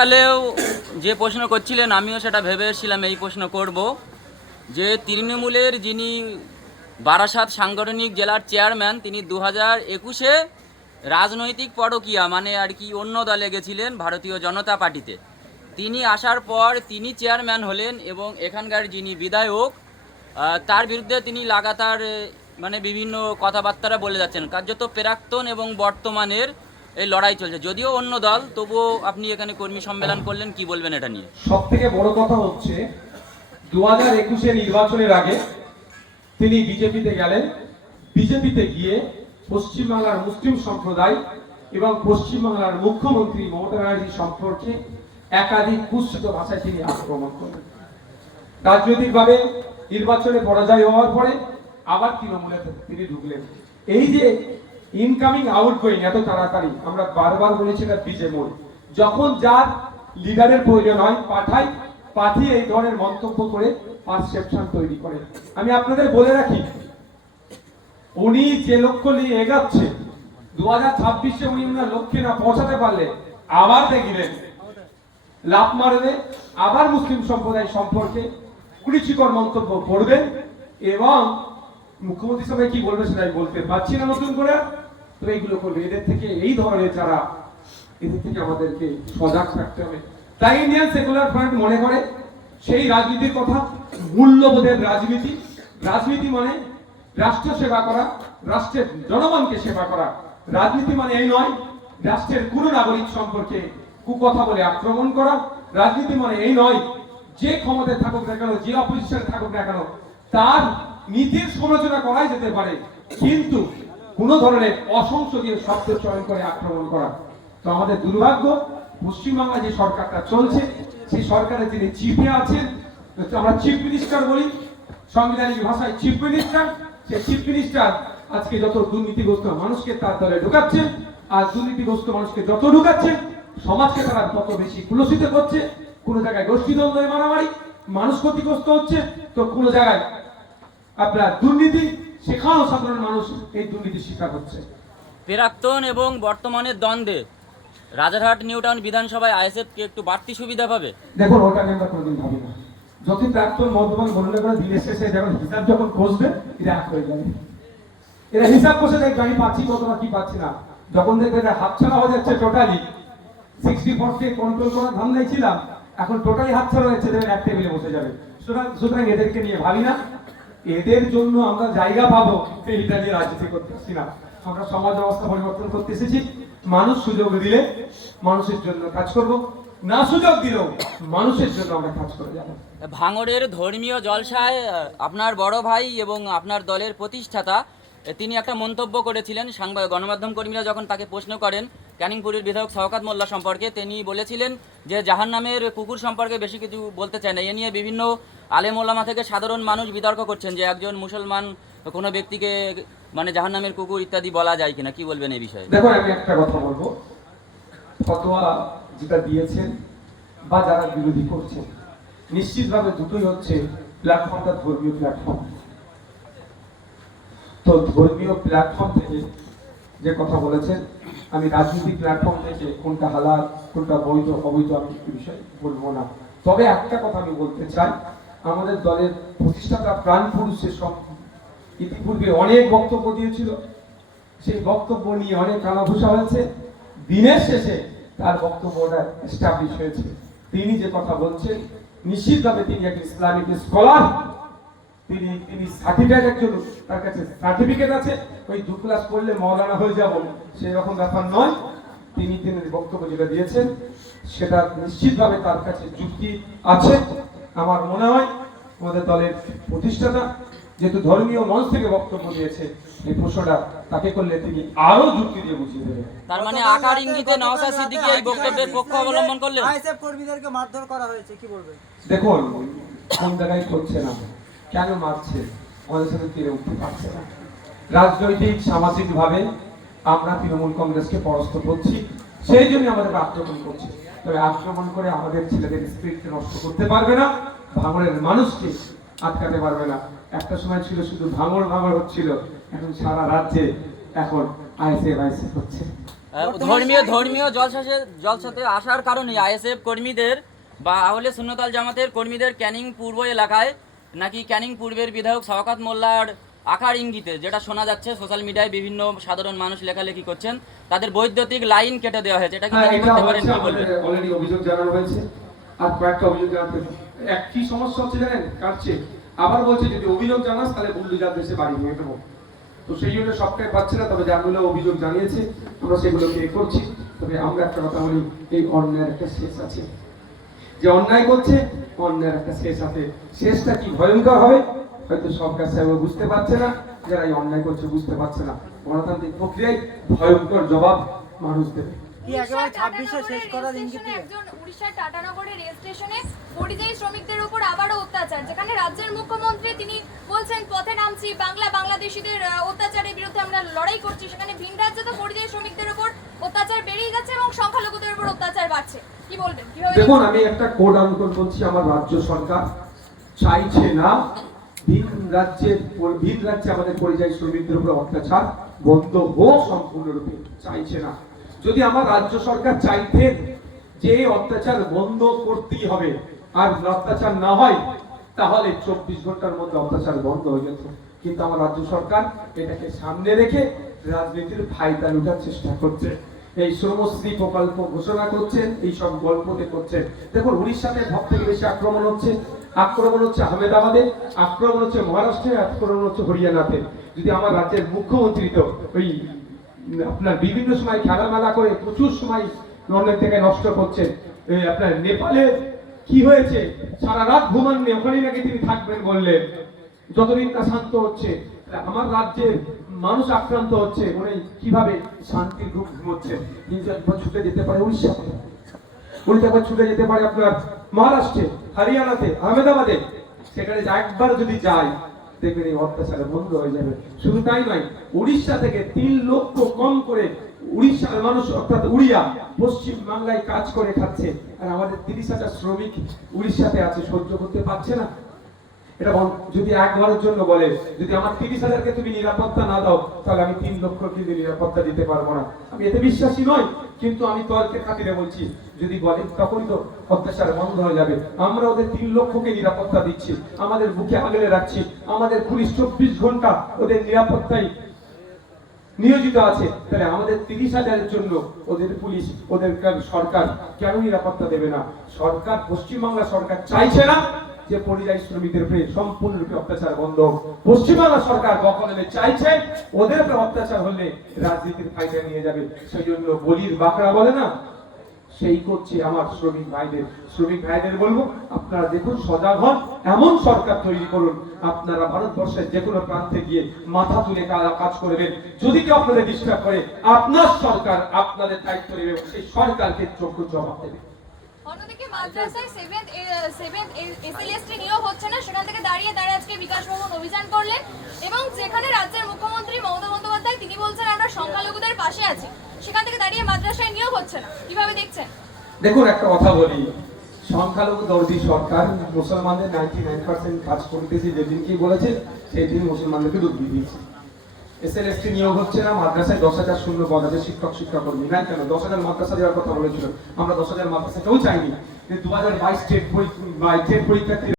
কালেও যে প্রশ্ন করছিলেন, আমিও সেটা ভেবে এসেছিলাম, এই প্রশ্ন করব। যে তৃণমূলের যিনি বারাসাত সাংগঠনিক জেলার চেয়ারম্যান, তিনি দু হাজার একুশে রাজনৈতিক পরকিয়া মানে আর কি অন্য দলে গেছিলেন ভারতীয় জনতা পার্টিতে। তিনি আসার পর তিনি চেয়ারম্যান হলেন এবং এখানকার যিনি বিধায়ক তার বিরুদ্ধে তিনি লাগাতার মানে বিভিন্ন কথাবার্তারা বলে যাচ্ছেন। কার্যত প্রাক্তন এবং বর্তমানের এই লড়াই চলছে। যদিও অন্য দল, তবুও আপনি এখানে কর্মী সম্মেলন করলেন, কি বলবেন এটা নিয়ে? সব থেকে বড় কথা হচ্ছে দু হাজার একুশে নির্বাচনের আগে তিনি বিজেপিতে গেলেন। বিজেপিতে গিয়ে পশ্চিমবাংলার মুসলিম সম্প্রদায় এবং পশ্চিমবাংলার মুখ্যমন্ত্রী মমতা ব্যানার্জি সম্পর্কে একাধিক কুৎসিত ভাষায় তিনি আক্রমণ করলেন। রাজনৈতিকভাবে নির্বাচনে পরাজয় হওয়ার পরে আবার তৃণমূলে তিনি ঢুকলেন। এই যে ইনকামিং আউটগোয়িং এত তাড়াতাড়ি। আমরা বারবার বলেছি না বিজে মোড়। যখন যার লিডারের প্রয়োজন হয়, পাঠাই, পাঠিয়ে এই ধরনের মন্তব্য করে পারসেপশন তৈরি করে। আমি আপনাদের বলে রাখি, উনি যে লক্ষ্য নিয়ে এগাচ্ছে দু হাজার ছাব্বিশে উনি উনার লক্ষ্যে না পৌঁছাতে পারলে, আবার দেখলেন লাভ মারবে আবার মুসলিম সম্প্রদায় সম্পর্কে কুরুচিকর মন্তব্য করবেন এবং মুখ্যমন্ত্রী সবাই কি বলবে সেটা আমি বলতে পারছি না নতুন করে। তো এইগুলো করবে। এদের থেকে, এই ধরনের যারা, এদের থেকে আমাদেরকে সজাগ থাকতে হবে। তাই ইন্ডিয়ান সেকুলার ফ্রন্ট মনে করে, সেই রাজনীতির কথা, মূল্যবোধের রাজনীতি। রাজনীতি মানে রাষ্ট্র সেবা করা, রাষ্ট্রের জনগণকে সেবা করা। রাজনীতি মানে এই নয়, রাষ্ট্রের কোন নাগরিক সম্পর্কে কুকথা বলে আক্রমণ করা। রাজনীতি মানে এই নয়, যে ক্ষমতায় থাকুক না কেন, যে অপোজিশনে থাকুক না কেন, তার নীতির সমালোচনা করাই যেতে পারে, কিন্তু কোন ধরনের অসংসদীয় শব্দ চয়ন করে আক্রমণ করা। তো আমাদের দুর্ভাগ্য, পশ্চিমবাংলা যে সরকারটা চলছে, সেই সরকারে যিনি চিফে আছেন আমরা চিফ মিনিস্টার বলি, সাংবিধানিক ভাষায় চিফ মিনিস্টার, সেই চিফ মিনিস্টার আজকে যত দুর্নীতিগ্রস্ত মানুষকে তার দলে ঢুকাচ্ছেন, আর দুর্নীতিগ্রস্ত মানুষকে যত ঢুকাচ্ছেন, সমাজকে তারা তত বেশি কুলসিত করছে। কোন জায়গায় গোষ্ঠীদ্বন্দ্ব মারামারি, মানুষ ক্ষতিগ্রস্ত হচ্ছে, তো কোন জায়গায় আপনার দুর্নীতি সেখানেও সাধারণ মানুষ এই দুর্নীতি শিকার হচ্ছে। প্রাক্তন এবং বর্তমানের দ্বন্দ্বে রাজারহাট নিউটাউন বিধানসভায় আইএসএফ কি একটু বাড়তি সুবিধা পাবে? দেখুন ওটা আমরা কোনোদিন ভাবি না। যত প্রাক্তন মদ্যপান গণনা করে দিনের শেষে যখন হিসাব যখন কষবে এটা এক হয়ে যাবে। এরা হিসাব কষে দেখবে আমি পাচ্ছি কত না কি পাচ্ছি না। যখন দেখবে এটা হাতছাড়া হয়ে যাচ্ছে টোটালি সিক্সটি ফোরকে কন্ট্রোল করার ধান্দায় ছিলাম এখন টোটালি হাতছাড়া হয়ে যাচ্ছে দেখবেন এক টেবিলে বসে যাবে। সুতরাং সুতরাং এদেরকে নিয়ে ভাবি না। এদের জন্য আমরা জায়গা পাবো এইটা নিয়ে রাজনীতি করতেছি না। আমরা সমাজ ব্যবস্থা পরিবর্তন করতে এসেছি। মানুষ সুযোগ দিলে মানুষের জন্য কাজ করব। না সুযোগ দিলেও মানুষের জন্য আমরা কাজ করে যাব। ভাঙড়ের ধর্মীয় জলসায় আপনার বড় ভাই এবং আপনার দলের প্রতিষ্ঠাতা তিনি একটা মন্তব্য করেছিলেন সাংবাদিক গণমাধ্যম কর্মীরা যখন তাকে প্রশ্ন করেন, ক্যানিংপুরের বিধায়ক শওকাত মোল্লা সম্পর্কে, তিনি বলেছিলেন যে জাহান নামের কুকুর সম্পর্কে বেশি কিছু বলতে চায় না। এ নিয়ে বিভিন্ন আলেম ওলামা থেকে সাধারণ মানুষ বিতর্ক করছেন যে একজন মুসলমান কোনো ব্যক্তিকে মানে জাহান নামের কুকুর ইত্যাদি বলা যায় কিনা, কি বলবেন এই বিষয়ে? দেখুন, আমি একটা কথা বলব। ফতোয়া যেটা দিয়েছেন বা যারা বিরোধী করছেন, নিশ্চিতভাবে দুটোই হচ্ছে প্ল্যাটফর্মটা ধর্মীয় প্ল্যাটফর্ম তো ধর্মীয় প্ল্যাটফর্ম থেকে যে কথা বলেছেন, আমি রাজনৈতিক প্ল্যাটফর্ম থেকে কোনটা হালাল, কোনটা বৈধ, অবৈধ আমি বিষয়ে বলব না। তবে একটা কথা আমি বলতে চাই আমাদের দলের প্রতিষ্ঠাতা প্রাণ পুরুষের সব ইতিপূর্বে অনেক বক্তব্য দিয়েছিল। সেই বক্তব্য নিয়ে অনেক কানাঘুষা হয়েছে। দিনের শেষে তার বক্তব্যটা এস্টাবলিশ হয়েছে। তিনি যে কথা বলছেন, নিশ্চিতভাবে তিনি একজন ইসলামিক স্কলার তিনি তিনি সার্টিফিকেট একজন তার কাছে সার্টিফিকেট আছে। ওই দু ক্লাস পড়লে মৌলানা হয়ে যাব। সেই রকম ব্যাপার নয়। তিনি তিনি বক্তব্য যেটা দিয়েছেন, সেটা নিশ্চিতভাবে তার কাছে যুক্তি আছে। আমার মনে হয় আমাদের দলের প্রতিষ্ঠাতা যেহেতু ধর্মীয় মঞ্চ থেকে বক্তব্য দিয়েছে এই প্রশ্নটা তাকে করলে তিনি আরও যুক্তি দিয়ে বুঝিয়ে দেবেন। তার মানে আকার ইঙ্গিতে নওশাদ সিদ্দিকী এই বক্তব্যের পক্ষ অবলম্বন করলেন? আইএসএফ কর্মীদেরকে মারধর করা হয়েছে কি বলবেন? দেখুন কোন জায়গায় করছে না কেন মারছে? আমাদের সাথে তীরে উঠতে পারছে না। রাজনৈতিক সামাজিক ভাবে আমরা তৃণমূল কংগ্রেসকে পরাস্ত করছি সেই জন্য আমাদের আক্রমণ করছে। তবে আক্রমণ করে আমাদের ছেলেদের স্পিরিটকে নষ্ট করতে পারবে না, ভাঙড়ের মানুষকে আটকাতে পারবে না। একটা সময় ছিল শুধু ভাঙড় ভাঙড় হচ্ছিল। এখন সারা রাজ্যে এখন আইসে আইসে হচ্ছে। ধর্মীয় ধর্মীয় জলসাতে জলসাতে আসার কারণে আইএসএফ কর্মীদের বা আহলে সুন্নতাল জামাতের কর্মীদের ক্যানিং পূর্ব এলাকায় নাকি ক্যানিং পূর্বের বিধায়ক শওকাত মোল্লার আকার ইঙ্গিতে যেটা শোনা যাচ্ছে সোশ্যাল মিডিয়ায় বিভিন্ন সাধারণ মানুষ লেখালেখি করছেন তাদের বৈদ্যুতিক লাইন কেটে দেওয়া হয়েছে। এটা কি হ্যাঁ মেনে পারেন কি বলবেন? অলরেডি অভিযোগ জানানো হয়েছে। আর কয়েকটা অভিযোগ জানাতে একই সমস্যা হচ্ছে জানেন? কাটছে। আবার বলছে যদি অভিযোগ জানাস তাহলে বুল্ডুজার দেশে বাড়ি নিয়ে দেবো তো সেই জন্য সবটাই পাচ্ছে না তবে যাগুলো অভিযোগ জানিয়েছে আমরা সেগুলো পে করছি। তবে আমরা একটা কথা বলি এই অন্যায়ের একটা শেষ আছে। যে অন্যায় করছে অন্যায়ের একটা শেষ আছে। শেষটা কি ভয়ঙ্কর হবে? হয়তো সরকার সাহেব বুঝতে পারছে না যারা এই অন্যায় করছে বুঝতে পারছে না। গণতান্ত্রিক প্রক্রিয়ায় ভয়ঙ্কর জবাব মানুষ দেবে। কি একেবারে ছাব্বিশে শেষ করার ইঙ্গিত দিলেন একজন উড়িষ্যার টাটানগরের রেল স্টেশনে পরিযায়ী শ্রমিকদের উপর আবারও অত্যাচার যেখানে রাজ্যের মুখ্যমন্ত্রী তিনি বলছেন পথে নামছি বাংলা বাংলাদেশিদের অত্যাচারের বিরুদ্ধে আমরা লড়াই করছি। সেখানে ভিন রাজ্যে তো পরিযায়ী শ্রমিকদের উপর অত্যাচার বেড়েই যাচ্ছে এবং সংখ্যালঘুদের উপর অত্যাচার বাড়ছে। কি বলবেন? কীভাবে দেখুন আমি একটা কোড আন্দোলন বলছি আমার রাজ্য সরকার চাইছে না ভিন রাজ্যের ভিন রাজ্যে আমাদের পরিযায়ী শ্রমিকদের অত্যাচার বন্ধ হোক সম্পূর্ণরূপে চাইছে না। যদি আমার রাজ্য সরকার চাইতেন যে অত্যাচার বন্ধ করতেই হবে আর অত্যাচার না হয়, তাহলে চব্বিশ ঘণ্টার মধ্যে অত্যাচার বন্ধ হয়ে যেত। কিন্তু আমার রাজ্য সরকার এটাকে সামনে রেখে রাজনীতির ফায়দা লুটার চেষ্টা করছে। এই শ্রমশ্রী প্রকল্প ঘোষণা করছেন, এই সব গল্পতে করছেন। দেখুন, উড়িষ্যাতে সব থেকে বেশি আক্রমণ হচ্ছে আক্রমণ হচ্ছে আহমেদাবাদে, আক্রমণ হচ্ছে মহারাষ্ট্রে, আক্রমণ হচ্ছে হরিয়ানাতে। যদি আমার রাজ্যের মুখ্যমন্ত্রী তো ওই আপনার বিভিন্ন সময় খেলামেলা করে প্রচুর সময় লন্ডন থেকে নষ্ট করছেন আপনার নেপালে কি হয়েছে? সারা রাত ঘুমাননি, ওখানেই নাকি তিনি থাকবেন বললেন। যতদিন না শান্ত হচ্ছে আমার রাজ্যের মানুষ আক্রান্ত হচ্ছে, উনি কীভাবে শান্তির ঘুম ঘুমোচ্ছে কিন্তু একবার ছুটে যেতে পারে উড়িষ্যাতে। উল্টে একবার ছুটে যেতে পারে আপনার মহারাষ্ট্রে। হরিয়ানাতে, আহমেদাবাদে। সেখানে একবার যদি যায় দেখবেন এই অত্যাচারে বন্ধ হয়ে যাবে। শুধু তাই নয়, উড়িষ্যা থেকে তিন লক্ষ কম করে উড়িষ্যার মানুষ, অর্থাৎ উড়িয়া, পশ্চিম বাংলায় কাজ করে খাচ্ছে। আর আমাদের তিরিশ হাজার শ্রমিক উড়িষ্যাতে আছে, সহ্য করতে পারছে না। এটা যদি একবারের জন্য বলে, যদি আমার তিরিশ হাজারকে তুমি নিরাপত্তা না দাও, তাহলে আমি তিন লক্ষ নিরাপত্তা দিতে পারব না? আমি এতে বিশ্বাসী নই, কিন্তু আমি তর্কের খাতিরে বলছি, যদি বলে তখন তো অত্যাচার বন্ধ হয়ে যাবে। আমরা ওদের তিন লক্ষকে নিরাপত্তা দিচ্ছি, আমাদের বুকে আগলে রাখছি, আমাদের পুলিশ চব্বিশ ঘণ্টা ওদের নিরাপত্তায় নিয়োজিত আছে। তাহলে আমাদের তিরিশ হাজারের জন্য ওদের পুলিশ, ওদের সরকার কেন নিরাপত্তা দেবে না? সরকার, পশ্চিমবাংলা সরকার চাইছে না যে পরিযায়ী শ্রমিকদের উপরে সম্পূর্ণরূপে অত্যাচার বন্ধ। পশ্চিমবাংলা সরকার বকলমে চাইছে ওদের উপরে অত্যাচার হলে রাজনীতির ফায়দা নিয়ে যাবে। সেই জন্য বলির বাঁকড়া বলে না, সেই করছে আমার শ্রমিক ভাইদের। শ্রমিক ভাইদের বলব, আপনারা দেখুন, সজাগ হন, এমন সরকার তৈরি করুন। আপনারা ভারতবর্ষের যে কোনো প্রান্তে গিয়ে মাথা তুলে কাজ করবেন। যদি কেউ আপনাদের ডিস্টার্ব করে, আপনার সরকার আপনাদের দায়িত্ব নেবে সেই সরকারকে যোগ্য জবাব দেবে। অন্যদিকে মাদ্রাসায় এসএলএসটি হচ্ছে না, সেখান থেকে দাঁড়িয়ে দাঁড়িয়ে আজকে বিকাশ ভবন অভিযান করলেন এবং যেখানে রাজ্যের মুখ্যমন্ত্রী মমতা বন্দ্যোপাধ্যায়, তিনি বলছেন, আমরা সংখ্যালঘুদের পাশে আছি। সেখান থেকে দাঁড়িয়ে মাদ্রাসায় নিয়োগ হচ্ছে না। কীভাবে দেখছেন? দেখুন, একটা কথা বলি। সংখ্যালঘু দর্দি সরকার, মুসলমানদের নাইনটি নাইন পার্সেন্ট কাজ করতেছে বলেছে সেই দিন মুসলমানদেরকে ডুবিয়ে দিয়েছে। এসএলএসটি নিয়োগ হচ্ছে না, মাদ্রাসায় দশ হাজার শূন্য পদ আছে শিক্ষক, শিক্ষাকর্মী। নাই কেন? দশ হাজার মাদ্রাসা দেওয়ার কথা বলেছিল। আমরা দশ হাজার মাদ্রাসাকেও চাইনি। দু হাজার বাইশ টেট পরীক্ষা টেট পরীক্ষার্থী